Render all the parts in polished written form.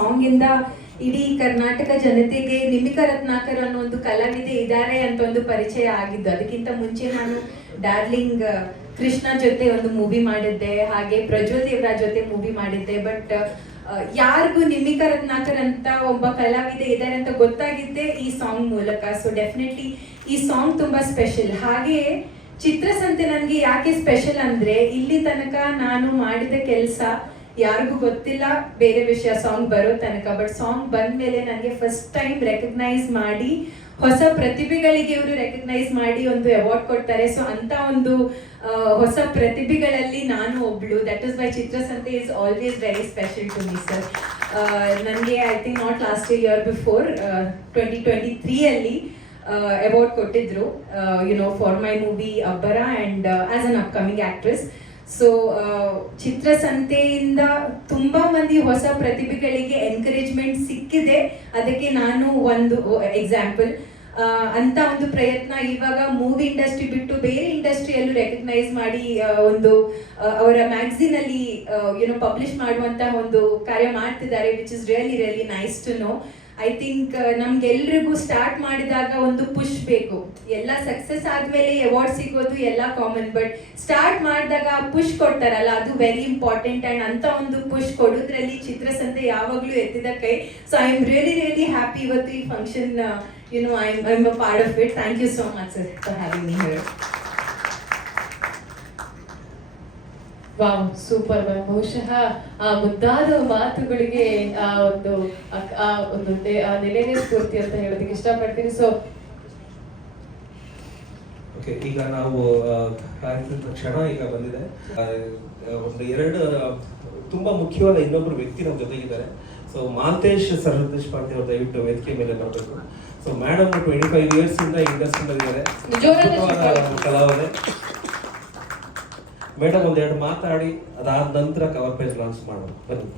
Song ಇಂದ ಇಡೀ ಕರ್ನಾಟಕ ಜನತೆಗೆ ನಿಮಿಕಾ ರತ್ನಾಕರ್ ಅನ್ನೋ ಒಂದು ಕಲಾವಿದೆ ಇದ್ದಾರೆ ಅಂತ ಒಂದು ಪರಿಚಯ ಆಗಿದ್ದು. ಅದಕ್ಕಿಂತ ಮುಂಚೆ ನಾನು ಡಾರ್ಲಿಂಗ್ ಕೃಷ್ಣ ಜೊತೆ ಒಂದು ಮೂವಿ ಮಾಡಿದ್ದೆ, ಹಾಗೆ ಪ್ರಜ್ವಲ್ ದೇವರಾಜ್ ಜೊತೆ ಮೂವಿ ಮಾಡಿದ್ದೆ. ಬಟ್ ಯಾರಿಗೂ ನಿಮಿಕಾ ರತ್ನಾಕರ್ ಅಂತ ಒಬ್ಬ ಕಲಾವಿದೆ ಇದ್ದಾರೆ ಅಂತ ಗೊತ್ತಾಗಿದ್ದೆ ಈ ಸಾಂಗ್ ಮೂಲಕ. ಸೊ ಡೆಫಿನೆಟ್ಲಿ ಈ ಸಾಂಗ್ ತುಂಬಾ ಸ್ಪೆಷಲ್. ಹಾಗೆ ಚಿತ್ರಸಂತೆ ನನಗೆ ಯಾಕೆ ಸ್ಪೆಷಲ್ ಅಂದ್ರೆ, ಇಲ್ಲಿ ತನಕ ನಾನು ಮಾಡಿದ ಕೆಲಸ ಯಾರಿಗೂ ಗೊತ್ತಿಲ್ಲ, ಬೇರೆ ವಿಷಯ ಸಾಂಗ್ ಬರೋ ತನಕ. ಬಟ್ ಸಾಂಗ್ ಬಂದ್ಮೇಲೆ ನನಗೆ ಫಸ್ಟ್ ಟೈಮ್ ರೆಕಗ್ನೈಸ್ ಮಾಡಿ, ಹೊಸ ಪ್ರತಿಭೆಗಳಿಗೆ ಇವರು ರೆಕಗ್ನೈಸ್ ಮಾಡಿ ಒಂದು ಅವಾರ್ಡ್ ಕೊಡ್ತಾರೆ. ಸೊ ಅಂತ ಒಂದು ಹೊಸ ಪ್ರತಿಭೆಗಳಲ್ಲಿ ನಾನು ಒಬ್ಳು. That is why Chitrasanthe is always very special to me sir. ನನಗೆ I think not last year before 2023 award ಕೊಟ್ಟಿದ್ರು, for my movie Abbara and as an upcoming actress. So ಚಿತ್ರಸಂತೆಯಿಂದ ತುಂಬಾ ಮಂದಿ ಹೊಸ ಪ್ರತಿಭೆಗಳಿಗೆ ಎನ್ಕರೇಜ್ಮೆಂಟ್ ಸಿಕ್ಕಿದೆ. ಅದಕ್ಕೆ ನಾನು ಒಂದು ಎಕ್ಸಾಂಪಲ್. ಅಂತ ಒಂದು ಪ್ರಯತ್ನ ಇವಾಗ ಮೂವಿ ಇಂಡಸ್ಟ್ರಿ ಬಿಟ್ಟು ಬೇರೆ ಇಂಡಸ್ಟ್ರಿಯಲ್ಲೂ ರೆಕಗ್ನೈಸ್ ಮಾಡಿ ಒಂದು ಅವರ ಮ್ಯಾಗಝೀನ್ ಅಲ್ಲಿ ಪಬ್ಲಿಷ್ ಮಾಡುವಂತ ಒಂದು ಕಾರ್ಯ ಮಾಡ್ತಿದ್ದಾರೆ, which is really really nice to know. I think ನಮ್ಗೆಲ್ರಿಗೂ ಸ್ಟಾರ್ಟ್ ಮಾಡಿದಾಗ ಒಂದು ಪುಷ್ ಬೇಕು. ಎಲ್ಲ ಸಕ್ಸಸ್ ಆದ್ಮೇಲೆ ಅವಾರ್ಡ್ ಸಿಗೋದು ಎಲ್ಲ ಕಾಮನ್, ಬಟ್ ಸ್ಟಾರ್ಟ್ ಮಾಡಿದಾಗ ಪುಷ್ ಕೊಡ್ತಾರಲ್ಲ, ಅದು ವೆರಿ ಇಂಪಾರ್ಟೆಂಟ್. ಅಂಡ್ ಅಂತ ಒಂದು ಪುಷ್ ಕೊಡೋದ್ರಲ್ಲಿ ಚಿತ್ರಸಂತೆ ಯಾವಾಗ್ಲೂ ಎತ್ತಿದ ಕೈ. So I am really really happy ಇವತ್ತು ಈ function, I'm a part of it. Thank you so much sir for having me here. Wow, super ma'am. ಬಹುಶಃ ಆ ಮುದ್ದಾದ ಮಾತುಗಳಿಗೆ ಒಂದು ನೆಲೆನೇ ಸ್ಫೂರ್ತಿ ಅಂತ ಹೇಳೋದಕ್ಕೆ ಇಷ್ಟಪಡ್ತೀನಿ. ಸೊ ಓಕೆ, ಈಗ ನಾವು ಕಾರ್ಯಕ್ರಮದ ಕ್ಷಣ ಈಗ ಬಂದಿದೆ. ಒಂದು ಎರಡು ತುಂಬಾ ಮುಖ್ಯವಾದ ಇನ್ನೊಬ್ರು ವ್ಯಕ್ತಿ ನಮ್ಮ ಜೊತೆಗಿದ್ದಾರೆ. ಸೊ ಮಾಂತೇಶ್ ದೇಶಪಾಂಡೆ ಅವರು ದಯವಿಟ್ಟು ವೇದಿಕೆ ಮೇಲೆ ಬರಬೇಕು. ಸೊ ಮೇಡಮ್ 25 years ಇಂದ ಇಂಡಸ್ಟ್ರಿಯಲ್ಲಿದ್ದಾರೆ, ಕಲಾವಿದೆ. ಮೇಡಮ್ ಒಂದೆರಡು ಮಾತಾಡಿ ಅದಾದ ನಂತರ ಕವರ್ ಪೇಜ್ ಲಾಂಚ್ ಮಾಡೋದು. ಬನ್ನಿ.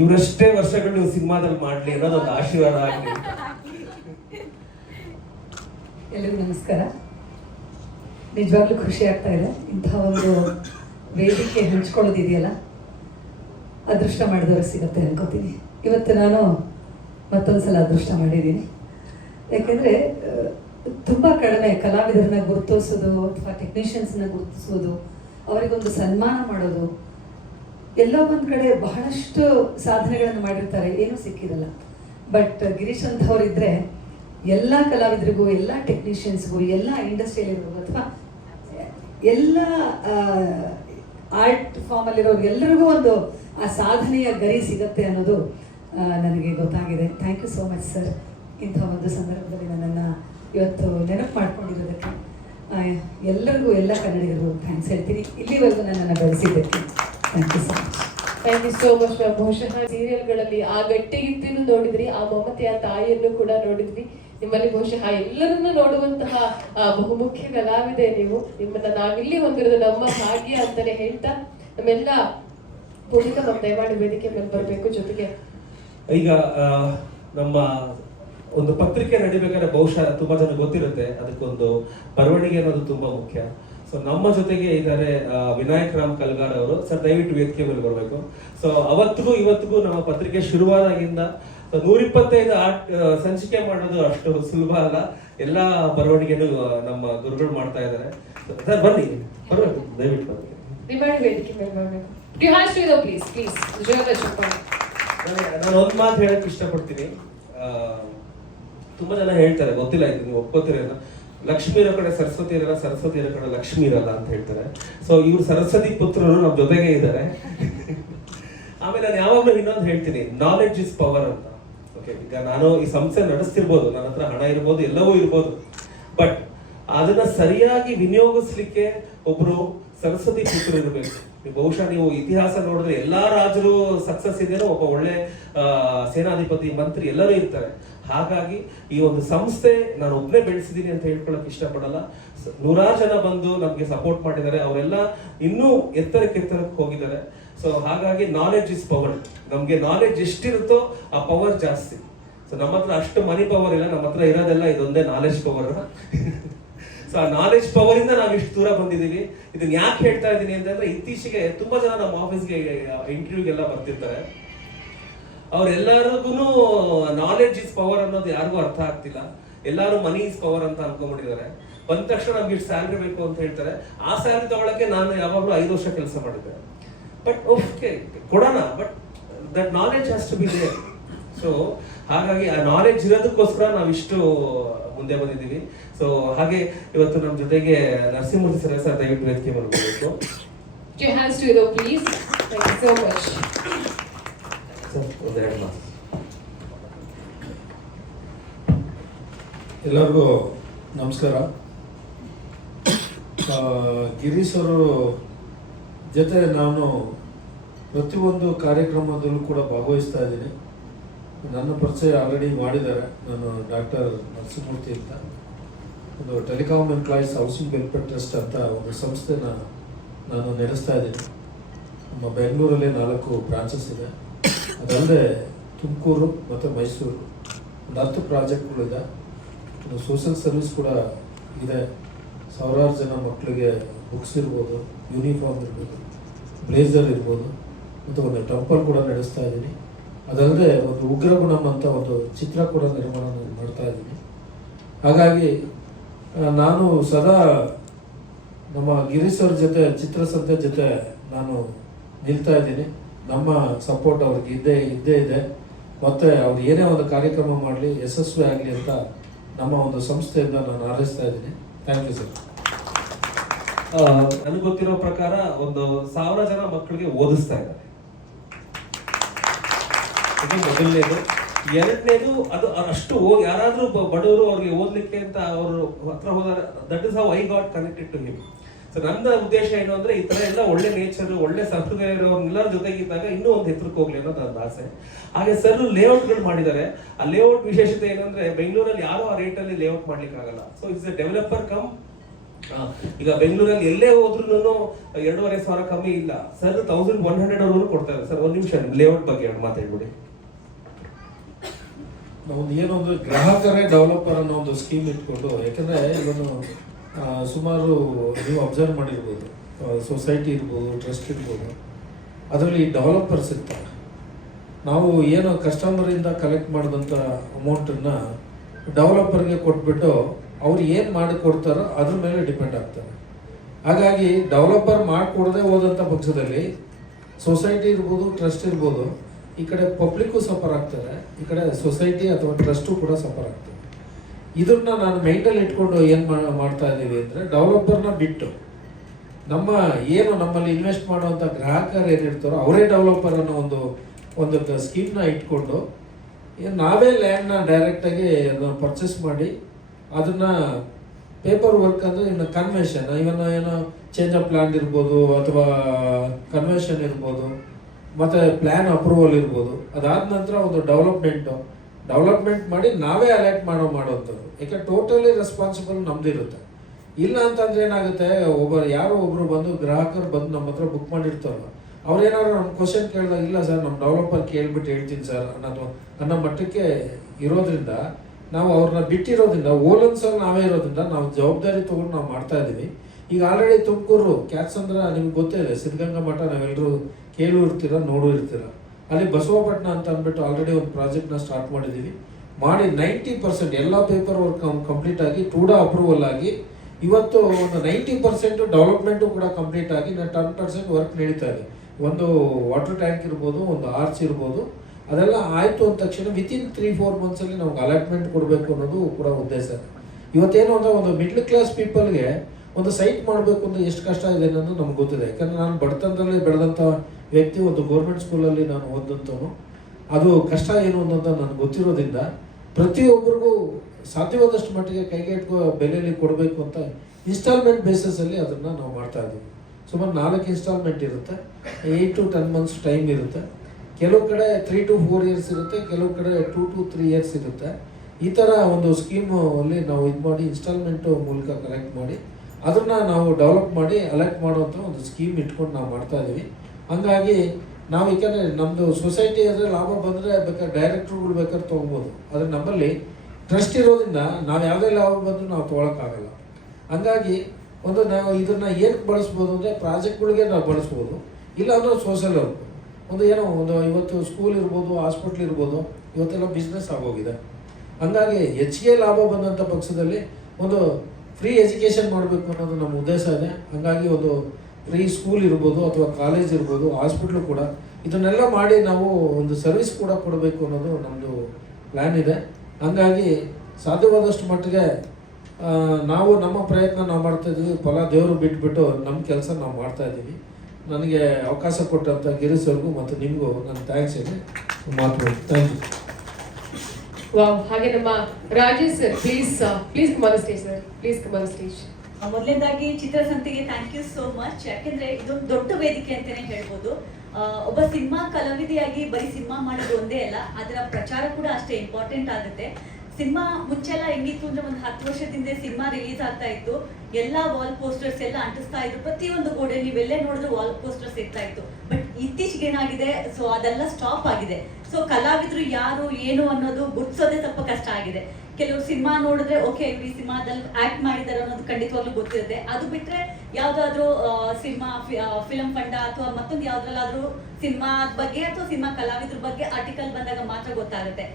ಇವರಷ್ಟೇ ವರ್ಷಗಳು ನೀವು ಸಿನಿಮಾದಲ್ಲಿ ಮಾಡ್ಲಿ ಅನ್ನೋದೊಂದು ಆಶೀರ್ವಾದ ಆಗಲಿ. ಎಲ್ಲರಿಗೂ ನಮಸ್ಕಾರ. ನಿಜವಾಗ್ಲೂ ಖುಷಿ ಆಗ್ತಾ ಇದೆ. ಇಂಥ ಒಂದು ವೇದಿಕೆ ಹಂಚ್ಕೊಳ್ಳೋದಿದೆಯಲ್ಲ, ಅದೃಷ್ಟ ಮಾಡಿದವ್ರಿಗೆ ಸಿಗುತ್ತೆ ಅನ್ಕೋತೀನಿ. ಇವತ್ತು ನಾನು ಮತ್ತೊಂದ್ಸಲ ಅದೃಷ್ಟ ಮಾಡಿದ್ದೀನಿ. ಯಾಕೆಂದರೆ ತುಂಬ ಕಡಿಮೆ ಕಲಾವಿದರನ್ನ ಗುರುತಿಸೋದು ಅಥವಾ ಟೆಕ್ನಿಷಿಯನ್ಸ್ನ ಗುರುತಿಸೋದು, ಅವರಿಗೊಂದು ಸನ್ಮಾನ ಮಾಡೋದು, ಎಲ್ಲೋ ಒಂದು ಕಡೆ ಬಹಳಷ್ಟು ಸಾಧನೆಗಳನ್ನು ಮಾಡಿರ್ತಾರೆ, ಏನೂ ಸಿಕ್ಕಿರಲ್ಲ. ಬಟ್ ಗಿರೀಶ್ ಅಂಥವ್ರಿದ್ರೆ ಎಲ್ಲ ಕಲಾವಿದರಿಗೂ, ಎಲ್ಲ ಟೆಕ್ನಿಷಿಯನ್ಸ್ಗೂ, ಎಲ್ಲ ಇಂಡಸ್ಟ್ರಿಯಲ್ಲಿರೋರು ಅಥವಾ ಎಲ್ಲ ಆರ್ಟ್ ಫಾರ್ಮಲ್ಲಿರೋರು ಎಲ್ಲರಿಗೂ ಒಂದು ಆ ಸಾಧನೆಯ ಗರಿ ಸಿಗುತ್ತೆ ಅನ್ನೋದು ನನಗೆ ಗೊತ್ತಾಗಿದೆ. Thank you so much sir. ಇಂಥ ಒಂದು ಸಂದರ್ಭದಲ್ಲಿ ನನ್ನನ್ನು ಇವತ್ತು ನೆನಪು ಮಾಡ್ಕೊಂಡಿರೋದಕ್ಕೆ ಎಲ್ಲರಿಗೂ, ಎಲ್ಲ ಕನ್ನಡಿಗರಿಗೂ ಥ್ಯಾಂಕ್ಸ್ ಹೇಳ್ತೀನಿ. ಇಲ್ಲಿವರೆಗೂ ನನ್ನನ್ನು ಬೆಳೆಸಿದ್ದಕ್ಕೆ thank you so much. Thank you so much ma'am. ಬಹುಶಃ ಸೀರಿಯಲ್ಗಳಲ್ಲಿ ಆ ಗಟ್ಟಿಗಿತ್ತಿನೂ ನೋಡಿದ್ರಿ, ಆ ಮಮತೆಯ ತಾಯಿಯನ್ನು ಕೂಡ ನೋಡಿದ್ವಿ. ನಿಮ್ಮಲ್ಲಿ ಬಹುಶಃ ಎಲ್ಲರನ್ನ ನೋಡುವಂತಹ ಬಹುಮುಖ್ಯ ಕಲಾವಿದೆ ನೀವು. ನಿಮ್ಮನ್ನ ನಾವಿಲ್ಲಿ ಹೊಂದಿರೋದು ನಮ್ಮ ಭಾಗ್ಯ ಅಂತಾನೆ ಹೇಳ್ತಾ, ನಮ್ಮೆಲ್ಲ ಪೂರ್ಣಿಕಾ ಮ್ಯಾಮ್ ದಯಮಾಡಿ ವೇದಿಕೆ ಮೇಲೆ ಬರಬೇಕು. ಜೊತೆಗೆ ಈಗ ನಮ್ಮ ಒಂದು ಪತ್ರಿಕೆ ನಡಿಬೇಕಾದ್ರೆ ಬಹುಶಃ ತುಂಬಾ ಜನ ಗೊತ್ತಿರುತ್ತೆ, ಅದಕ್ಕೊಂದು ಬರವಣಿಗೆ ಅನ್ನೋದು ತುಂಬಾ ಮುಖ್ಯ. ಸೊ ನಮ್ಮ ಜೊತೆಗೆ ಇದ್ದಾರೆ ವಿನಾಯಕ್ ರಾಮ್ ಕಲ್ಗಾರ್ ಅವರು. ಸರ್ ದಯವಿಟ್ಟು ವೇದಿಕೆ ಮೇಲೆ ಬರಬೇಕು. ಸೊ ಅವತ್ತಿಗೂ ಇವತ್ತಿಗೂ ನಮ್ಮ ಪತ್ರಿಕೆ ಶುರುವಾದಾಗಿಂದ 125 ಸಂಚಿಕೆ ಮಾಡೋದು ಅಷ್ಟು ಸುಲಭ ಅಲ್ಲ. ಎಲ್ಲ ಬರವಣಿಗೆನೂ ನಮ್ಮ ಗುರುಗಳು ಮಾಡ್ತಾ ಇದ್ದಾರೆ. ಸರ್ ಬನ್ನಿ, ಬರಬೇಕು, ದಯವಿಟ್ಟು ಬನ್ನಿ. ವೇದಿಕೆ ಮೇಲೆ ಬರಬೇಕು. ಪ್ಲೀಸ್ ನಾನು ಒಂದು ಮಾತು ಹೇಳಕ್ ಇಷ್ಟಪಡ್ತೀನಿ. ತುಂಬಾ ಜನ ಹೇಳ್ತಾರೆ, ಗೊತ್ತಿಲ್ಲ ಇದು ನೀವು ಒಪ್ಕೋತೀರ, ಲಕ್ಷ್ಮಿ ಇರೋ ಕಡೆ ಸರಸ್ವತಿ ಇರಲ್ಲ, ಸರಸ್ವತಿ ಇರೋ ಕಡೆ ಲಕ್ಷ್ಮಿ ಇರಲ್ಲ ಅಂತ ಹೇಳ್ತಾರೆ. ಸೊ ಇವ್ರು ಸರಸ್ವತಿ ಪುತ್ರರು ನಮ್ಮ ಜೊತೆಗೆ ಇದ್ದಾರೆ. ಆಮೇಲೆ ನಾನು ಯಾವಾಗಲೂ ಇನ್ನೊಂದು ಹೇಳ್ತೀನಿ, ನಾಲೆಡ್ಜ್ ಇಸ್ ಪವರ್ ಅಂತ. ಓಕೆ, ಈಗ ನಾನು ಈ ಸಂಸ್ಥೆ ನಡೆಸ್ತಿರ್ಬೋದು, ನನ್ನ ಹತ್ರ ಹಣ ಇರ್ಬೋದು, ಎಲ್ಲವೂ ಇರ್ಬೋದು, ಬಟ್ ಅದನ್ನ ಸರಿಯಾಗಿ ವಿನಿಯೋಗಿಸ್ಲಿಕ್ಕೆ ಒಬ್ರು ಸರಸ್ವತಿ ಪುತ್ರರು ಇರಬೇಕು. ಬಹುಶಃ ನೀವು ಇತಿಹಾಸ ನೋಡಿದ್ರೆ ಎಲ್ಲಾ ರಾಜರು ಸಕ್ಸಸ್ ಇದೆಯೋ, ಒಬ್ಬ ಒಳ್ಳೆ ಸೇನಾಧಿಪತಿ, ಮಂತ್ರಿ ಎಲ್ಲರೂ ಇರ್ತಾರೆ. ಹಾಗಾಗಿ ಈ ಒಂದು ಸಂಸ್ಥೆ ನಾನು ಒಬ್ಬನೇ ಬೆಳೆಸಿದೀನಿ ಅಂತ ಹೇಳ್ಕೊಳಕ್ ಇಷ್ಟಪಡಲ್ಲ. 100 ಜನ ಬಂದು ನಮ್ಗೆ ಸಪೋರ್ಟ್ ಮಾಡಿದ್ದಾರೆ, ಅವರೆಲ್ಲ ಇನ್ನೂ ಎತ್ತರಕ್ಕೆ ಹೋಗಿದ್ದಾರೆ. ಸೊ ಹಾಗಾಗಿ ನಾಲೆಡ್ಜ್ ಇಸ್ ಪವರ್. ನಮ್ಗೆ ನಾಲೆಡ್ಜ್ ಎಷ್ಟಿರುತ್ತೋ ಆ ಪವರ್ ಜಾಸ್ತಿ. ಸೊ ನಮ್ಮ ಹತ್ರ ಅಷ್ಟು ಮನಿ ಪವರ್ ಇಲ್ಲ, ನಮ್ಮ ಹತ್ರ ಇರೋದೆಲ್ಲ ಇದೊಂದೇ ನಾಲೆಡ್ಜ್ ಪವರ್. ಸೊ ಆ ನಾಲೆಜ್ ಪವರ್ ಇಂದ ನಾವು ಇಷ್ಟು ದೂರ ಬಂದಿದ್ದೀವಿ. ಇದನ್ನ ಯಾಕೆ ಹೇಳ್ತಾ ಇದ್ದೀನಿ ಅಂತಂದ್ರೆ, ಇತ್ತೀಚೆಗೆ ತುಂಬಾ ಜನ ನಮ್ಮ ಆಫೀಸ್ಗೆ ಇಂಟರ್ವ್ಯೂಗೆಲ್ಲ ಬರ್ತಿರ್ತಾರೆ. ಅವ್ರೆಲ್ಲರಿಗೂ ನಾಲೆಡ್ಜ್ ಇಸ್ ಪವರ್ ಅನ್ನೋದು ಯಾರಿಗೂ ಅರ್ಥ ಆಗ್ತಿಲ್ಲ. ಎಲ್ಲರೂ ಮನಿ ಇಸ್ ಪವರ್ ಅಂತ ಅನ್ಕೊಂಡ್ಬಿಟ್ಟಿದ್ದಾರೆ. ಬಂದ ತಕ್ಷಣ ನಮ್ಗೆ ಇಷ್ಟು ಸ್ಯಾಲ್ರಿ ಬೇಕು ಅಂತ ಹೇಳ್ತಾರೆ. ಆ ಸ್ಯಾಲ್ರಿ ತಗೊಳಕ್ಕೆ ನಾನು ಯಾವಾಗಲೂ 5 ವರ್ಷ ಕೆಲಸ ಮಾಡಿದ್ದೆ. ಬಟ್ ಓಕೆ ಕೊಡೋಣ, but that knowledge has to be there. So ಹಾಗಾಗಿ ಆ ನಾಲೆಡ್ಜ್ ಇರೋದಕ್ಕೋಸ್ಕರ ನಾವಿಷ್ಟು ಮುಂದೆ ಬಂದಿದ್ದೀವಿ. ಸೊ ಹಾಗೆ ಇವತ್ತು ನಮ್ಮ ಜೊತೆಗೆ ನರಸಿಂಹಮೂರ್ತಿ ಸರ್ ದಯವಿಟ್ಟು ವೇದಿಕೆ ಮಾಡಬೇಕು. Your hands to you, please. Thank you so much. Sir ಒಂದೆರಡು ಮಾತು. ಎಲ್ಲರಿಗೂ ನಮಸ್ಕಾರ. ಗಿರೀಶ್ ಅವರು ಜೊತೆ ನಾನು ಪ್ರತಿಯೊಂದು ಕಾರ್ಯಕ್ರಮದಲ್ಲೂ ಕೂಡ ಭಾಗವಹಿಸ್ತಾ ಇದ್ದೀನಿ. ನನ್ನ ಪರಿಚಯ ಆಲ್ರೆಡಿ ಮಾಡಿದ್ದಾರೆ. ನಾನು ಡಾಕ್ಟರ್ ನರಸಿಂಹಮೂರ್ತಿ ಅಂತ, ಒಂದು telecom employees housing welfare trust ಅಂತ ಒಂದು ಸಂಸ್ಥೆನ ನಾನು ನಡೆಸ್ತಾ ಇದ್ದೀನಿ. ನಮ್ಮ ಬೆಂಗಳೂರಲ್ಲಿ 4 ಬ್ರಾಂಚಸ್ ಇದೆ. ಅದಲ್ಲದೆ ತುಮಕೂರು ಮತ್ತು ಮೈಸೂರು ಒಂದು 10 ಪ್ರಾಜೆಕ್ಟ್ಗಳಿದೆ. ಒಂದು ಸೋಷಿಯಲ್ ಸರ್ವಿಸ್ ಕೂಡ ಇದೆ. ಸಾವಿರಾರು ಜನ ಮಕ್ಕಳಿಗೆ ಬುಕ್ಸ್ ಇರ್ಬೋದು, ಯೂನಿಫಾರ್ಮ್ ಇರ್ಬೋದು, ಬ್ಲೇಸರ್ ಇರ್ಬೋದು, ಮತ್ತು ಒಂದು ಟೆಂಪಲ್ ಕೂಡ ನಡೆಸ್ತಾ ಇದ್ದೀನಿ. ಅದಲ್ಲದೆ ಒಂದು ಉಗ್ರಗುಣಂ ಅಂತ ಒಂದು ಚಿತ್ರ ಕೂಡ ನಿರ್ಮಾಣ ಮಾಡ್ತಾ ಇದ್ದೀನಿ. ಹಾಗಾಗಿ ನಾನು ಸದಾ ನಮ್ಮ ಗಿರೀಶ್ ಅವ್ರ ಜೊತೆ ಚಿತ್ರಸಂತೆ ಜೊತೆ ನಾನು ನಿಲ್ತಾ ಇದ್ದೀನಿ. ನಮ್ಮ ಸಪೋರ್ಟ್ ಅವ್ರಿಗೆ ಇದ್ದೇ ಇದೆ. ಮತ್ತು ಅವ್ರು ಏನೇ ಒಂದು ಕಾರ್ಯಕ್ರಮ ಮಾಡಲಿ ಯಶಸ್ವಿ ಆಗಲಿ ಅಂತ ನಮ್ಮ ಒಂದು ಸಂಸ್ಥೆಯಿಂದ ನಾನು ಹಾರೈಸ್ತಾ ಇದ್ದೀನಿ. Thank you sir. ನನಗೆ ಗೊತ್ತಿರೋ ಪ್ರಕಾರ 1,000 ಜನ ಮಕ್ಕಳಿಗೆ ಓದಿಸ್ತಾ ಇದ್ದಾರೆ. ಇದು ಮೊದಲನೇದು. ಎರಡನೇದು, ಅದು ಅಷ್ಟು ಯಾರಾದ್ರೂ ಬಡವರು ಅವ್ರಿಗೆ ಓದ್ಲಿಕ್ಕೆ ಅಂತ ಅವರು ಹತ್ರ ಹೋದಾಗ, that is how I got connected to him. So ನನ್ನ ಉದ್ದೇಶ ಏನು ಅಂದ್ರೆ, ಈ ತರ ಎಲ್ಲ ಒಳ್ಳೆ ನೇಚರ್, ಒಳ್ಳೆ ಸಂಸ್ಕೃತಿ ಇರೋರ್ನೆಲ್ಲರ ಜೊತೆಗಿದ್ದಾಗ ಇನ್ನೂ ಒಂದು ಎತ್ತರಕ್ಕೆ ಹೋಗ್ಲಿ ಅನ್ನೋದು ನನ್ನ ಆಸೆ. ಹಾಗೆ ಸರ್ ಲೇಔಟ್ಗಳು ಮಾಡಿದ್ದಾರೆ. ಆ ಲೇಔಟ್ ವಿಶೇಷತೆ ಏನಂದ್ರೆ, ಬೆಂಗಳೂರಲ್ಲಿ ಯಾರೋ ಆ ರೇಟಲ್ಲಿ ಲೇಔಟ್ ಮಾಡ್ಲಿಕ್ಕೆ ಆಗಲ್ಲ. So it's A developer come. ಈಗ ಬೆಂಗಳೂರಲ್ಲಿ ಎಲ್ಲೇ ಹೋದ್ರು 2,500 ಕಮ್ಮಿ ಇಲ್ಲ. ಸರ್ 1,100 ಅವರು ಕೊಡ್ತಾರೆ. ಸರ್ ಒಂದು ನಿಮಿಷ ಲೇಔಟ್ ಬಗ್ಗೆ ಮಾತಾಡ್ಬಿಡಿ. ನಾವು ಏನೊಂದು ಗ್ರಾಹಕರೇ ಡೆವಲಪರ್ ಅನ್ನೋ ಒಂದು ಸ್ಕೀಮ್ ಇಟ್ಕೊಂಡು, ಯಾಕಂದರೆ ಇವನು ಸುಮಾರು ನೀವು ಅಬ್ಸರ್ವ್ ಮಾಡಿರ್ಬೋದು, ಸೊಸೈಟಿ ಇರ್ಬೋದು, ಟ್ರಸ್ಟ್ ಇರ್ಬೋದು, ಅದರಲ್ಲಿ ಡೆವಲಪರ್ಸ್ ಇರ್ತಾರೆ. ನಾವು ಏನು ಕಸ್ಟಮರಿಂದ ಕಲೆಕ್ಟ್ ಮಾಡಿದಂಥ ಅಮೌಂಟನ್ನು ಡೆವಲಪರ್ಗೆ ಕೊಟ್ಬಿಟ್ಟು ಅವ್ರು ಏನು ಮಾಡಿ ಕೊಡ್ತಾರೋ ಅದ್ರ ಮೇಲೆ ಡಿಪೆಂಡ್ ಆಗ್ತಾರೆ. ಹಾಗಾಗಿ ಡೆವಲಪರ್ ಮಾಡಿಕೊಡದೆ ಹೋದಂಥ ಪಕ್ಷದಲ್ಲಿ ಸೊಸೈಟಿ ಇರ್ಬೋದು, ಟ್ರಸ್ಟ್ ಇರ್ಬೋದು, ಈ ಕಡೆ ಪಬ್ಲಿಕ್ಕು ಸಫರ್ ಆಗ್ತಾರೆ, ಈ ಕಡೆ ಸೊಸೈಟಿ ಅಥವಾ ಟ್ರಸ್ಟು ಕೂಡ ಸಫರ್ ಆಗ್ತದೆ. ಇದನ್ನ ನಾನು ಮೈಂಡಲ್ಲಿ ಇಟ್ಕೊಂಡು ಏನು ಮಾಡ್ತಾ ಇದ್ದೀವಿ ಅಂದರೆ, ಡೆವಲಪರ್ನ ಬಿಟ್ಟು ನಮ್ಮಲ್ಲಿ ಇನ್ವೆಸ್ಟ್ ಮಾಡುವಂಥ ಗ್ರಾಹಕರು ಏನಿರ್ತಾರೋ ಅವರೇ ಡೆವಲಪರ್ ಅನ್ನೋ ಒಂದು ಸ್ಕೀಮ್ನ ಇಟ್ಕೊಂಡು ನಾವೇ ಲ್ಯಾಂಡ್ನ ಡೈರೆಕ್ಟಾಗಿ ಅದನ್ನು ಪರ್ಚೇಸ್ ಮಾಡಿ ಅದನ್ನು ಪೇಪರ್ ವರ್ಕ್ ಅಂದರೆ ಇನ್ನು ಕನ್ವೆನ್ಷನ್, ಏನೋ ಚೇಂಜ್ ಆಫ್ ಪ್ಲ್ಯಾನ್ ಇರ್ಬೋದು, ಅಥವಾ ಕನ್ವೆನ್ಷನ್ ಇರ್ಬೋದು, ಮತ್ತು ಪ್ಲ್ಯಾನ್ ಅಪ್ರೂವಲ್ ಇರ್ಬೋದು. ಅದಾದ ನಂತರ ಒಂದು ಡೆವಲಪ್ಮೆಂಟ್ ಮಾಡಿ ನಾವೇ ಅಲರ್ಟ್ ಮಾಡೋವಂಥದ್ದು. ಯಾಕೆ ಟೋಟಲಿ ರೆಸ್ಪಾನ್ಸಿಬಲ್ ನಮ್ದಿರುತ್ತೆ. ಇಲ್ಲ ಅಂತಂದ್ರೆ ಏನಾಗುತ್ತೆ, ಯಾರೋ ಒಬ್ರು ಬಂದು ಗ್ರಾಹಕರು ಬಂದು ನಮ್ಮ ಹತ್ರ ಬುಕ್ ಮಾಡಿರ್ತಾರಲ್ಲ, ಅವ್ರೇನಾದ್ರು ನಮ್ಮ ಕ್ವಶನ್ ಕೇಳಿದಾಗ, ಇಲ್ಲ ಸರ್ ನಮ್ಮ ಡೆವಲಪರ್ ಕೇಳ್ಬಿಟ್ಟು ಹೇಳ್ತೀನಿ ಸರ್ ಅನ್ನೋ ಮಟ್ಟಕ್ಕೆ ಇರೋದ್ರಿಂದ, ನಾವು ಅವ್ರನ್ನ ಬಿಟ್ಟಿರೋದ್ರಿಂದ, ಓಲನ್ಸಲ್ಲಿ ನಾವೇ ಇರೋದ್ರಿಂದ ನಾವು ಜವಾಬ್ದಾರಿ ತೊಗೊಂಡು ನಾವು ಮಾಡ್ತಾ ಇದ್ದೀವಿ. ಈಗ ಆಲ್ರೆಡಿ ತುಮಕೂರು ಕ್ಯಾತ್ಸಂದ್ರ ನಿಮ್ಗೆ ಗೊತ್ತೇ ಇದೆ, ಸಿದ್ಧಗಂಗಾ ಮಠ ನಾವೆಲ್ಲರೂ ಕೇಳು ಇರ್ತೀರ, ನೋಡು ಇರ್ತೀರ. ಅಲ್ಲಿ ಬಸವಪಟ್ಟಣ ಅಂತ ಅಂದ್ಬಿಟ್ಟು ಆಲ್ರೆಡಿ ಒಂದು ಪ್ರಾಜೆಕ್ಟ್ನ ಸ್ಟಾರ್ಟ್ ಮಾಡಿದ್ದೀವಿ. ಮಾಡಿ 90% ಎಲ್ಲ ಪೇಪರ್ ವರ್ಕ್ ಕಂಪ್ಲೀಟ್ ಆಗಿ, ಟೂಡಾ ಅಪ್ರೂವಲ್ ಆಗಿ, ಇವತ್ತು ಒಂದು 90% ಡೆವಲಪ್ಮೆಂಟು ಕೂಡ ಕಂಪ್ಲೀಟ್ ಆಗಿ 10% ವರ್ಕ್ ನಡೀತಾ ಇದೆ. ಒಂದು ವಾಟರ್ ಟ್ಯಾಂಕ್ ಇರ್ಬೋದು, ಒಂದು ಆರ್ಚ್ ಇರ್ಬೋದು, ಅದೆಲ್ಲ ಆಯಿತು ಅಂದ ತಕ್ಷಣ ವಿತಿನ್ 3-4 ಮಂತ್ಸಲ್ಲಿ ನಮ್ಗೆ ಅಲಾಟ್ಮೆಂಟ್ ಕೊಡಬೇಕು ಅನ್ನೋದು ಕೂಡ ಉದ್ದೇಶ. ಇವತ್ತೇನು ಅಂದರೆ, ಒಂದು ಮಿಡ್ಲ್ ಕ್ಲಾಸ್ ಪೀಪಲ್ಗೆ ಒಂದು ಸೈಟ್ ಮಾಡಬೇಕು ಅಂದರೆ ಎಷ್ಟು ಕಷ್ಟ ಇದೆ ಅನ್ನೋದು ನಮ್ಗೆ ಗೊತ್ತಿದೆ. ಯಾಕಂದರೆ ನಾನು ಬಡತನದಲ್ಲಿ ಬೆಳೆದಂಥ ವ್ಯಕ್ತಿ, ಒಂದು ಗೌರ್ಮೆಂಟ್ ಸ್ಕೂಲಲ್ಲಿ ನಾನು ಓದಂಥವನು. ಅದು ಕಷ್ಟ ಏನು ಅನ್ನೋದು ನನಗೆ ಗೊತ್ತಿರೋದ್ರಿಂದ ಪ್ರತಿಯೊಬ್ಬರಿಗೂ ಸಾಧ್ಯವಾದಷ್ಟು ಮಟ್ಟಿಗೆ ಕೈಗೆಟುಕುವ ಬೆಲೆಯಲ್ಲಿ ಕೊಡಬೇಕು ಅಂತ ಇನ್ಸ್ಟಾಲ್ಮೆಂಟ್ ಬೇಸಿಸಲ್ಲಿ ಅದನ್ನು ನಾವು ಮಾಡ್ತಾ ಇದ್ದೀವಿ. ಸುಮಾರು 4 ಇನ್ಸ್ಟಾಲ್ಮೆಂಟ್ ಇರುತ್ತೆ, 8 to 10 months ಟೈಮ್ ಇರುತ್ತೆ. ಕೆಲವು ಕಡೆ 3 to 4 years ಇರುತ್ತೆ, ಕೆಲವು ಕಡೆ 2 to 3 years ಇರುತ್ತೆ. ಈ ಥರ ಒಂದು ಸ್ಕೀಮು ಅಲ್ಲಿ ನಾವು ಇದು ಮಾಡಿ ಇನ್ಸ್ಟಾಲ್ಮೆಂಟು ಮೂಲಕ ಕಲೆಕ್ಟ್ ಮಾಡಿ ಅದನ್ನು ನಾವು ಡೆವಲಪ್ ಮಾಡಿ ಅಲರ್ಟ್ ಮಾಡುವಂಥ ಒಂದು ಸ್ಕೀಮ್ ಇಟ್ಕೊಂಡು ನಾವು ಮಾಡ್ತಾ ಇದ್ದೀವಿ. ಹಂಗಾಗಿ ನಾವು ಯಾಕಂದರೆ ನಮ್ಮದು ಸೊಸೈಟಿ ಅಂದರೆ ಲಾಭ ಬಂದರೆ ಬೇಕಾದ್ರೆ ಡೈರೆಕ್ಟ್ರುಗಳು ಬೇಕಾದ್ರೆ ತೊಗೊಬೋದು. ಆದರೆ ನಮ್ಮಲ್ಲಿ ಟ್ರಸ್ಟ್ ಇರೋದ್ರಿಂದ ನಾವು ಯಾವುದೇ ಲಾಭ ಬಂದರೂ ನಾವು ತೊಗೊಳಕ್ಕಾಗಲ್ಲ. ಹಂಗಾಗಿ ಒಂದು ನಾವು ಇದನ್ನು ಏನಕ್ಕೆ ಬಳಸ್ಬೋದು ಅಂದರೆ ಪ್ರಾಜೆಕ್ಟ್ಗಳಿಗೆ ನಾವು ಬಳಸ್ಬೋದು, ಇಲ್ಲ ಅಂದರೆ ಸೋಷಲ್ ವರ್ಕ್. ಒಂದು ಏನೋ ಒಂದು ಇವತ್ತು ಸ್ಕೂಲ್ ಇರ್ಬೋದು, ಹಾಸ್ಪಿಟ್ಲ್ ಇರ್ಬೋದು, ಇವತ್ತೆಲ್ಲ ಬಿಸ್ನೆಸ್ ಆಗೋಗಿದೆ. ಹಂಗಾಗಿ ಹೆಚ್ಚಿಗೆ ಲಾಭ ಬಂದಂಥ ಪಕ್ಷದಲ್ಲಿ ಒಂದು ಫ್ರೀ ಎಜುಕೇಷನ್ ಮಾಡಬೇಕು ಅನ್ನೋದು ನಮ್ಮ ಉದ್ದೇಶ ಇದೆ. ಹಾಗಾಗಿ ಒಂದು ಫ್ರೀ ಸ್ಕೂಲ್ ಇರ್ಬೋದು ಅಥವಾ ಕಾಲೇಜ್ ಇರ್ಬೋದು, ಹಾಸ್ಪಿಟ್ಲು ಕೂಡ ಇದನ್ನೆಲ್ಲ ಮಾಡಿ ನಾವು ಒಂದು ಸರ್ವಿಸ್ ಕೂಡ ಕೊಡಬೇಕು ಅನ್ನೋದು ನಮ್ಮದು ಪ್ಲ್ಯಾನ್ ಇದೆ. ಹಂಗಾಗಿ ಸಾಧ್ಯವಾದಷ್ಟು ಮಟ್ಟಿಗೆ ನಾವು ನಮ್ಮ ಪ್ರಯತ್ನ ನಾವು ಮಾಡ್ತಾಯಿದ್ದೀವಿ, ಫಲ ದೇವರು ಬಿಟ್ಬಿಟ್ಟು ನಮ್ಮ ಕೆಲಸ ನಾವು ಮಾಡ್ತಾಯಿದ್ದೀವಿ. ನನಗೆ ಅವಕಾಶ ಕೊಟ್ಟಂಥ ಗಿರೀಶ್ ಅವ್ರಿಗೂ ಮತ್ತು ನಿಮಗೂ ನನ್ನ ಥ್ಯಾಂಕ್ಸ್ ಇದೆ. ಮಾತು ಥ್ಯಾಂಕ್ ಯು. ವಾವ್. ಹಾಗೆ ನಮ್ಮ Rajesh sir, please come on stage sir, please come on stage. ಮೊದಲನೇದಾಗಿ ಚಿತ್ರಸಂತೆಗೆ ಥ್ಯಾಂಕ್ ಯು ಸೋ ಮಚ್. ಯಾಕೆಂದ್ರೆ ಇದೊಂದು ದೊಡ್ಡ ವೇದಿಕೆ ಅಂತಾನೆ ಹೇಳ್ಬೋದು. ಒಬ್ಬ ಸಿನಿಮಾ ಕಲಾವಿದೆಯಾಗಿ ಬರೀ ಸಿನಿಮಾ ಮಾಡೋದು ಒಂದೇ ಅಲ್ಲ, ಅದರ ಪ್ರಚಾರ ಕೂಡ ಅಷ್ಟೇ ಇಂಪಾರ್ಟೆಂಟ್ ಆಗುತ್ತೆ. ಸಿನಿಮಾ ಮುಂಚೆಲ್ಲ ಹೆಂಗಿತ್ತು ಅಂದ್ರೆ ಒಂದು 10 ವರ್ಷದಿಂದ ಸಿನಿಮಾ ರಿಲೀಸ್ ಆಗ್ತಾ ಇತ್ತು, ಎಲ್ಲ ವಾಲ್ ಪೋಸ್ಟರ್ಸ್ ಎಲ್ಲ ಅಂಟಿಸ್ತಾ ಇದ್ರು, ಪ್ರತಿಯೊಂದು ಗೋಡೆ ನೀವೆಲ್ಲೇ ನೋಡಿದ್ರು ವಾಲ್ ಪೋಸ್ಟರ್ಸ್ ಇರ್ತಾ ಇತ್ತು. ಬಟ್ ಇತ್ತೀಚೆಗೆ ಏನಾಗಿದೆ, ಸೊ ಅದೆಲ್ಲ ಸ್ಟಾಪ್ ಆಗಿದೆ. ಸೊ ಕಲಾವಿದರು ಯಾರು ಏನು ಅನ್ನೋದು ಗುರ್ತಿಸೋದೇ ಸ್ವಲ್ಪ ಕಷ್ಟ ಆಗಿದೆ. ಕೆಲವರು ಸಿನಿಮಾ ನೋಡಿದ್ರೆ ಓಕೆ ಇವ್ರು ಈ ಸಿನಿಮಾದಲ್ಲಿ ಆಕ್ಟ್ ಮಾಡಿದ್ದಾರೆ ಅನ್ನೋದು ಖಂಡಿತವಾಗ್ಲೂ ಗೊತ್ತಿರುತ್ತೆ. ಅದು ಬಿಟ್ರೆ ಯಾವ್ದಾದ್ರು ಸಿನಿಮಾ ಫಿಲಂ ಫಂಡ ಅಥವಾ ಮತ್ತೊಂದು ಯಾವ್ದ್ರಲ್ಲಾದ್ರೂ ಸಿನಿಮಾ ಬಗ್ಗೆ ಅಥವಾ ಸಿನಿಮಾ ಕಲಾವಿದ್ರ ಬಗ್ಗೆ ಆರ್ಟಿಕಲ್ ಬಂದಾಗ ಮಾತ್ರ ಗೊತ್ತಾಗುತ್ತೆ.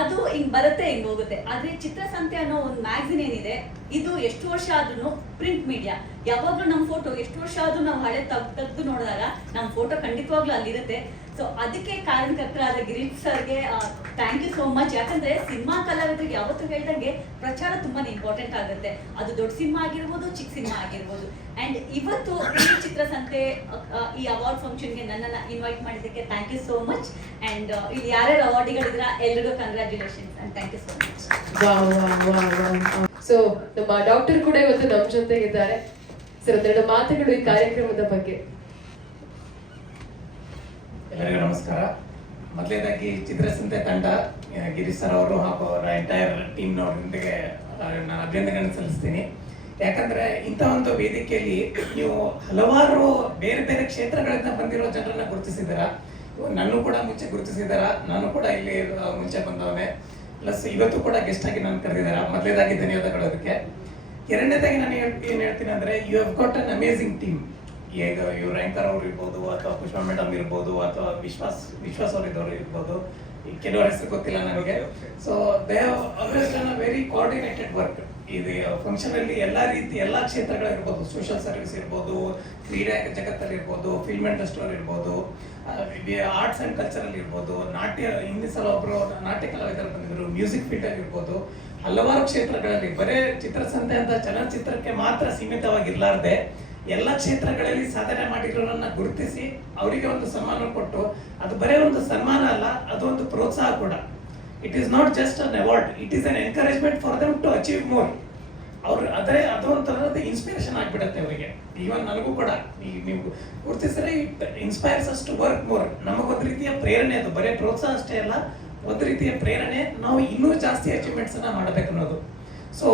ಅದು ಹಿಂಗ್ ಬರುತ್ತೆ, ಹಿಂಗ್ ಹೋಗುತ್ತೆ. ಆದ್ರೆ ಚಿತ್ರಸಂತೆ ಅನ್ನೋ ಒಂದು ಮ್ಯಾಗಝಿನ್ ಏನಿದೆ, ಇದು ಎಷ್ಟು ವರ್ಷ ಆದ್ರೂ ಪ್ರಿಂಟ್ ಮೀಡಿಯಾ, ಯಾವಾಗ್ಲೂ ನಮ್ಮ ಫೋಟೋ ಎಷ್ಟು ವರ್ಷ ಆದ್ರೂ ನಾವು ಹಳೆ ತೆಗೆದು ನೋಡಿದಾಗ ನಮ್ಮ ಫೋಟೋ ಖಂಡಿತವಾಗ್ಲೂ ಅಲ್ಲಿರುತ್ತೆ. ಸೊ ಅದಕ್ಕೆ ಕಾರಣಕರ್ತರಾದ ಗಿರೀಶ್ ಸರ್ಗೆ ಥ್ಯಾಂಕ್ ಯು ಸೋ ಮಚ್. ಯಾಕಂದ್ರೆ ಸಿನಿಮಾ ಕಲಾವಿದರಿಗೆ ಯಾವತ್ತೂ ಹೇಳ್ದಂಗೆ ಪ್ರಚಾರ ತುಂಬಾನೇ ಇಂಪಾರ್ಟೆಂಟ್ ಆಗುತ್ತೆ. ಅದು ದೊಡ್ಡ ಸಿನಿಮಾ ಆಗಿರ್ಬೋದು, ಚಿಕ್ಕ ಸಿನಿಮಾ ಆಗಿರ್ಬೋದು. ಅಂಡ್ ಇವತ್ತು ಈ ಚಿತ್ರಸಂತೆ ಈ ಅವಾರ್ಡ್ ಫಂಕ್ಷನ್ಗೆ ನನ್ನನ್ನು ಇನ್ವೈಟ್ ಮಾಡಿದ್ದಕ್ಕೆ thank you so much. And ಇಲ್ಲಿ ಯಾರ್ಯಾರು ಅವಾರ್ಡಿಗಳಿದ್ರ ಎಲ್ರಿಗೂ congratulations and thank you so much. So ನಮ್ಮ ಡಾಕ್ಟರ್ ಕೂಡ ಇವತ್ತು ನಮ್ಮ ಜೊತೆ ಇದ್ದಾರೆ. ಸರ್, ಒಂದೆರಡು ಮಾತುಗಳು ಈ ಕಾರ್ಯಕ್ರಮದ ಬಗ್ಗೆ. ಎಲ್ಲರಿಗೂ ನಮಸ್ಕಾರ. ಮೊದಲನೇದಾಗಿ ಚಿತ್ರಸಂತೆ ತಂಡ, ಗಿರೀಶ್ ಸರ್ ಅವರು ಹಾಗೂ ಅವರ ಎಂಟೈರ್ ಟೀಮ್ನವರೊಂದಿಗೆ ನಾನು ಅಭಿನಂದನೆಗಳನ್ನು ಸಲ್ಲಿಸ್ತೀನಿ. ಯಾಕಂದ್ರೆ ಇಂಥ ಒಂದು ವೇದಿಕೆಯಲ್ಲಿ ನೀವು ಹಲವಾರು ಬೇರೆ ಬೇರೆ ಕ್ಷೇತ್ರಗಳಿಂದ ಬಂದಿರೋ ಜನರನ್ನ ಗುರುತಿಸಿದ್ದೀರಾ. ನಾನು ಕೂಡ ಮುಂಚೆ ಗುರುತಿಸಿದಾರ, ನಾನು ಕೂಡ ಇಲ್ಲಿ ಮುಂಚೆ ಬಂದವನೇ, ಪ್ಲಸ್ ಇವತ್ತು ಕೂಡ ಗೆಸ್ಟ್ ಆಗಿ ನಾನು ಕರೆದಿದ್ದಾರ. ಮೊದಲನೇದಾಗಿ ಧನ್ಯವಾದಗಳು ಅದಕ್ಕೆ. ಎರಡನೇದಾಗಿ ನಾನು ಏನು ಹೇಳ್ತೀನಿ ಅಂದ್ರೆ, you have got an amazing team. ಈಗ ಇವ್ರು ಆಂಕರ್ ಅವ್ರು ಇರ್ಬೋದು, ಅಥವಾ ಪುಷ್ಪಾ ಮೇಡಮ್ ಇರ್ಬೋದು, ಅಥವಾ ವಿಶ್ವಾಸ್ ಅವ್ರು ಇದ್ದವ್ರು ಇರ್ಬೋದು, ಈ ಕೆಲವರ ಹೆಸರು ಗೊತ್ತಿಲ್ಲ ನನಗೆ. So they have always done a very coordinated work. ಇದು ಫಂಕ್ಷನ್ ಅಲ್ಲಿ ಎಲ್ಲಾ ಕ್ಷೇತ್ರಗಳಿರ್ಬೋದು, ಸೋಷಿಯಲ್ ಸರ್ವಿಸ್ ಇರ್ಬೋದು, ಕ್ರೀಡೆ ಜಗತ್ತಲ್ಲಿ ಇರ್ಬೋದು, ಫಿಲ್ಮ್ ಇಂಡಸ್ಟ್ರಿ ಇರ್ಬೋದು, ಆರ್ಟ್ಸ್ ಅಂಡ್ ಕಲ್ಚರಲ್ ಇರ್ಬೋದು, ನಾಟ್ಯ, ಹಿಂದಿ ಸಲ ಒಬ್ರು ನಾಟ್ಯ ಕಲಾವಿದರು ಬಂದಿದ್ರು, ಮ್ಯೂಸಿಕ್ ಫೀಲ್ಡ್ ಅಲ್ಲಿ ಇರ್ಬೋದು, ಹಲವಾರು ಕ್ಷೇತ್ರಗಳಲ್ಲಿ ಬರೇ ಚಿತ್ರಸಂತೆ ಅಂತ ಚಲನಚಿತ್ರಕ್ಕೆ ಮಾತ್ರ ಸೀಮಿತವಾಗಿರ್ಲಾರ್ದೆ ಎಲ್ಲ ಕ್ಷೇತ್ರಗಳಲ್ಲಿ ಸಾಧನೆ ಮಾಡಿರೋರನ್ನ ಗುರುತಿಸಿ ಅವರಿಗೆ ಒಂದು ಸನ್ಮಾನ ಕೊಟ್ಟು, ಅದು ಬರೇ ಒಂದು ಸನ್ಮಾನ ಅಲ್ಲ, ಅದು ಒಂದು ಪ್ರೋತ್ಸಾಹ ಕೂಡ. It is not just an award, it is an encouragement for them to achieve more. ಅವ್ರು ಅದು ಒಂಥರದ ಇನ್ಸ್ಪಿರೇಷನ್ ಆಗ್ಬಿಡತ್ತೆ ಅವರಿಗೆ. ಈವನ್ ನನಗೂ ಕೂಡ ನೀವು ಗುರುತಿಸಿದ್ರೆ it inspires us to work more. ನಮಗೊಂದು ರೀತಿಯ ಪ್ರೇರಣೆ, ಅದು ಬರೇ ಪ್ರೋತ್ಸಾಹ ಅಷ್ಟೇ ಅಲ್ಲ, ಒಂದು ರೀತಿಯ ಪ್ರೇರಣೆ, ನಾವು ಇನ್ನೂ ಜಾಸ್ತಿ ಅಚೀವ್ಮೆಂಟ್ಸ್ ಅನ್ನ ಮಾಡಬೇಕು ಅನ್ನೋದು. ಸೊ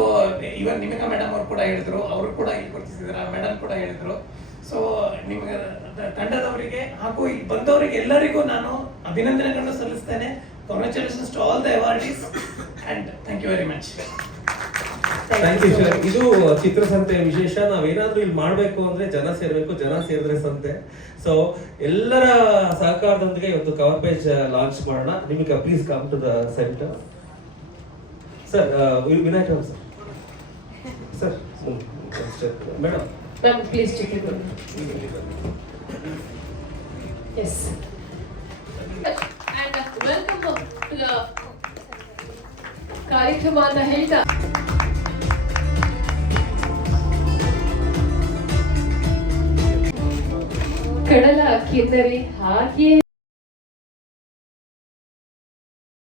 ಇವನ್ ನಿಮಿಕಾ ಮೇಡಮ್ ಅವ್ರು ಕೂಡ ಹೇಳಿದ್ರು, ಅವರು ಕೂಡ ಇಲ್ಲಿ ಗುರುತಿಸಿದಾರ, ಮೇಡಮ್ ಕೂಡ ಹೇಳಿದ್ರು. ಸೊ ನಿಮಗೆ ತಂಡದವರಿಗೆ ಹಾಗೂ ಇಲ್ಲಿ ಬಂದವರಿಗೆ ಎಲ್ಲರಿಗೂ ನಾನು ಅಭಿನಂದನೆಗಳನ್ನು ಸಲ್ಲಿಸ್ತೇನೆ. Congratulations to all the awardees and thank you very much. Thank you sir. ಇದು ಚಿತ್ರಸಂತೆ ವಿಶೇಷ. ನಾವೇನಾದ್ರೂ ಇಲ್ಲಿ ಮಾಡ್ಬೇಕು ಅಂದ್ರೆ ಜನ ಸೇರ್ಬೇಕು, ಜನ ಸೇರಿದ್ರೆ ಸಂತೆ. ಸೊ ಎಲ್ಲರ ಸಹಕಾರದೊಂದಿಗೆ ಇವತ್ತು ಕವರ್ ಪೇಜ್ ಲಾಂಚ್ ಮಾಡೋಣ. ನಿಮಗೆ please come to the centre. Sir Vinayak sir, sir madam ma'am please yes and welcome to the ಕಾರ್ಯಕ್ರಮ ಅಂತ ಹೇಳ್ತಾ ಕಡಲ ಕಿನ್ನರಿ ಹಾಗೆ